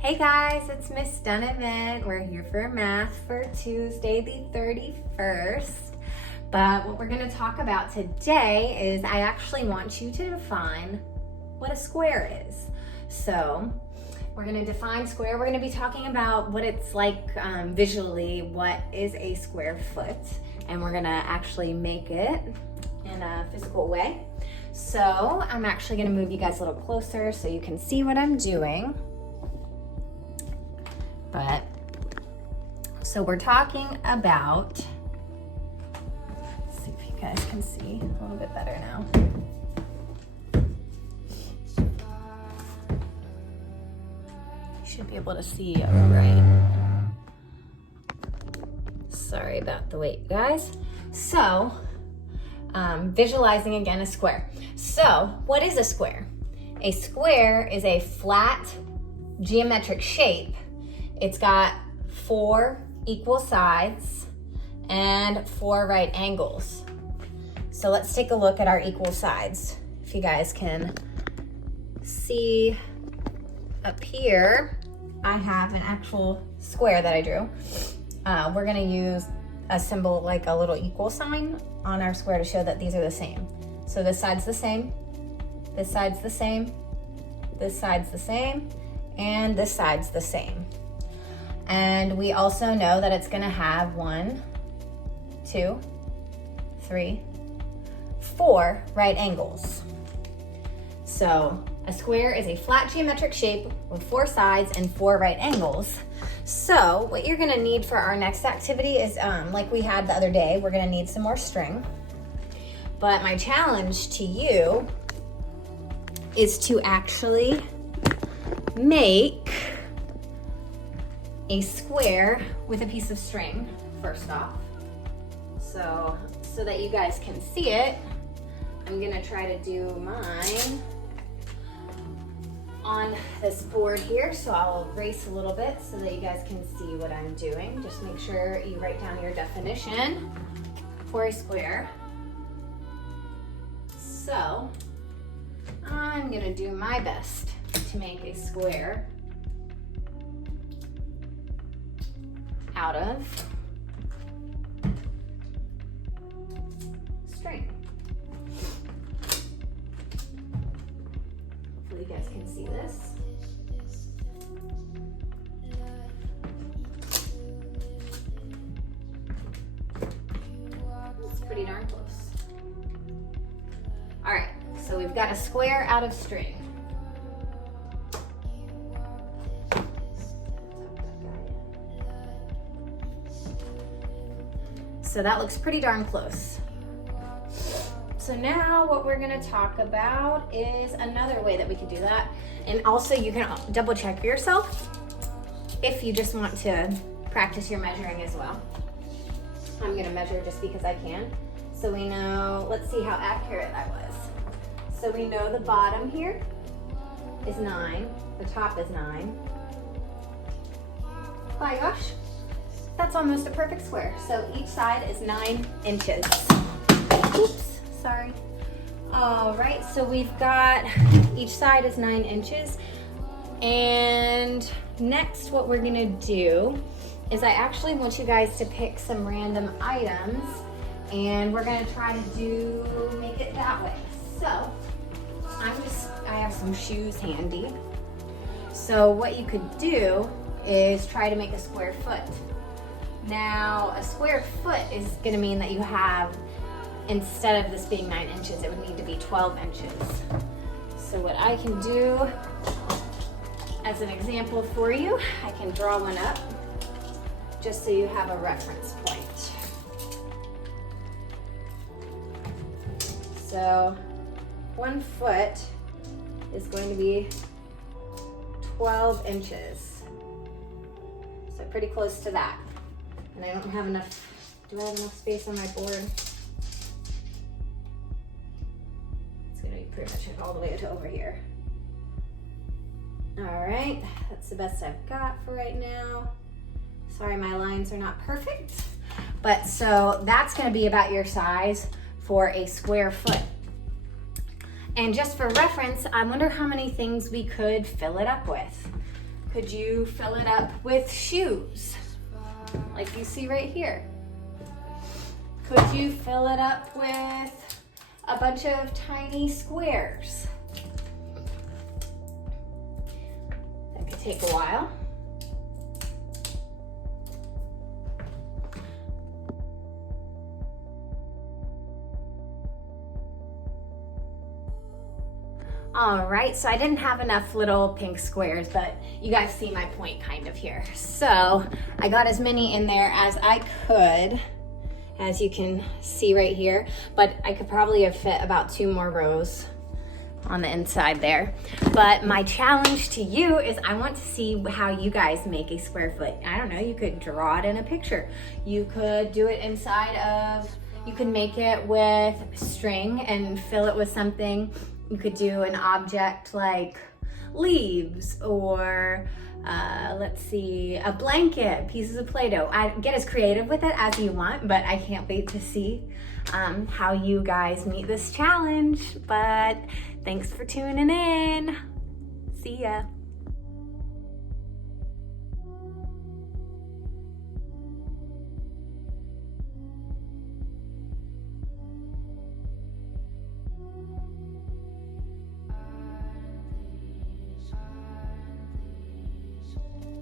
Hey guys, it's Miss Donovan. We're here for math for Tuesday the 31st. But what we're going to talk about today is I actually want you to define what a square is. So we're going to define square. We're going to be talking about what it's like visually, what is a square foot, and we're going to actually make it in a physical way. So I'm actually going to move you guys a little closer so you can see what I'm doing. So we're talking about, let's see if you guys can see a little bit better now. You should be able to see all right. Sorry about the wait, guys. So, visualizing again a square. So, what is a square? A square is a flat geometric shape. It's got 4 equal sides and 4 right angles. So let's take a look at our equal sides. If you guys can see up here, I have an actual square that I drew. We're gonna use a symbol like a little equal sign on our square to show that these are the same. So this side's the same, this side's the same, this side's the same, and this side's the same. And we also know that it's gonna have 1, 2, 3, 4 right angles. So a square is a flat geometric shape with 4 sides and 4 right angles. So what you're gonna need for our next activity is, like we had the other day, we're gonna need some more string. But my challenge to you is to actually make a square with a piece of string, first off. So that you guys can see it, I'm gonna try to do mine on this board here. So I'll erase a little bit so that you guys can see what I'm doing. Just make sure you write down your definition for a square. So I'm gonna do my best to make a square out of string. Hopefully you guys can see this. It's pretty darn close. All right, so we've got a square out of string. So that looks pretty darn close. So now what we're gonna talk about is another way that we can do that. And also you can double check for yourself if you just want to practice your measuring as well. I'm gonna measure just because I can. So we know, let's see how accurate I was. So we know the bottom here is 9, the top is 9. My gosh. That's almost a perfect square. So each side is 9 inches. Oops, sorry. All right, so we've got, each side is 9 inches. And next what we're gonna do is I actually want you guys to pick some random items and we're gonna try to make it that way. So I have some shoes handy. So what you could do is try to make a square foot. Now, a square foot is gonna mean that you have, instead of this being 9 inches, it would need to be 12 inches. So what I can do, as an example for you, I can draw one up, just so you have a reference point. So, 1 foot is going to be 12 inches. So pretty close to that. And I don't have enough, do I have enough space on my board? It's gonna be pretty much all the way to over here. All right, that's the best I've got for right now. Sorry, my lines are not perfect. But so that's gonna be about your size for a square foot. And just for reference, I wonder how many things we could fill it up with. Could you fill it up with shoes, like you see right here? Could you fill it up with a bunch of tiny squares? That could take a while. All right, so I didn't have enough little pink squares, but you guys see my point kind of here. So I got as many in there as I could, as you can see right here, but I could probably have fit about 2 more rows on the inside there. But my challenge to you is I want to see how you guys make a square foot. I don't know, you could draw it in a picture. You could do it inside of, you could make it with string and fill it with something. You could do an object like leaves or let's see, a blanket, pieces of Play-Doh. I get as creative with it as you want, but I can't wait to see how you guys meet this challenge. But thanks for tuning in. See ya.